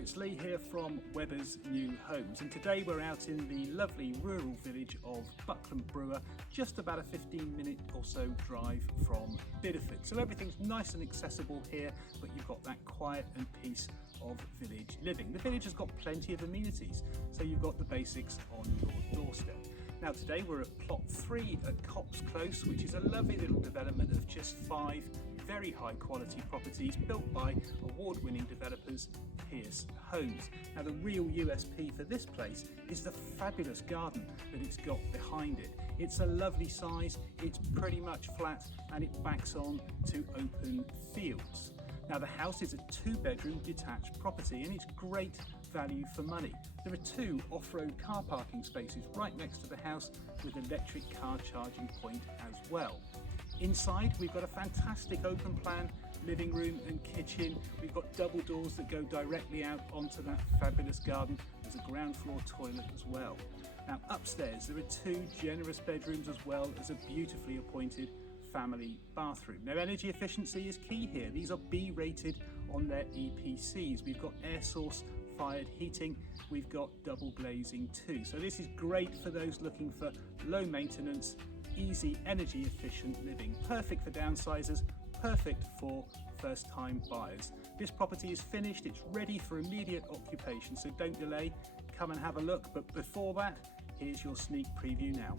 it's Lee here from Webber's New Homes, and today we're out in the lovely rural village of Buckland Brewer, just about a 15-minute or so drive from Bideford. So everything's nice and accessible here, but you've got that quiet and peace of village living. The village has got plenty of amenities, so you've got the basics on your doorstep. Now today we're at plot 3 at Copse Close, which is a lovely little development of just 5 very high quality properties built by award-winning developers Pearce Homes. Now the real USP for this place is the fabulous garden that it's got behind it. It's a lovely size, it's pretty much flat, and it backs on to open fields. Now the house is a 2-bedroom detached property and it's great value for money. There are 2 off-road car parking spaces right next to the house with an electric car charging point as well. Inside we've got a fantastic open plan living room and kitchen. We've got double doors that go directly out onto that fabulous garden. There's a ground floor toilet as well. Now upstairs there are 2 generous bedrooms as well as a beautifully appointed family bathroom. Now energy efficiency is key here. These are B rated on their EPCs. We've got air source fired heating, we've got double glazing too. So this is great for those looking for low maintenance, easy, energy efficient living. Perfect for downsizers, perfect for first time buyers. This property is finished, it's ready for immediate occupation, so don't delay, come and have a look. But before that, here's your sneak preview now.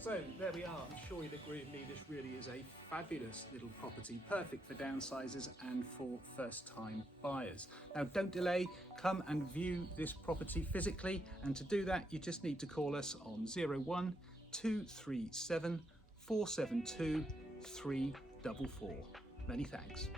So there we are. I'm sure you'd agree with me, this really is a fabulous little property, perfect for downsizers and for first-time buyers. Now don't delay, come and view this property physically, and to do that you just need to call us on 01 237 472 344. Many thanks.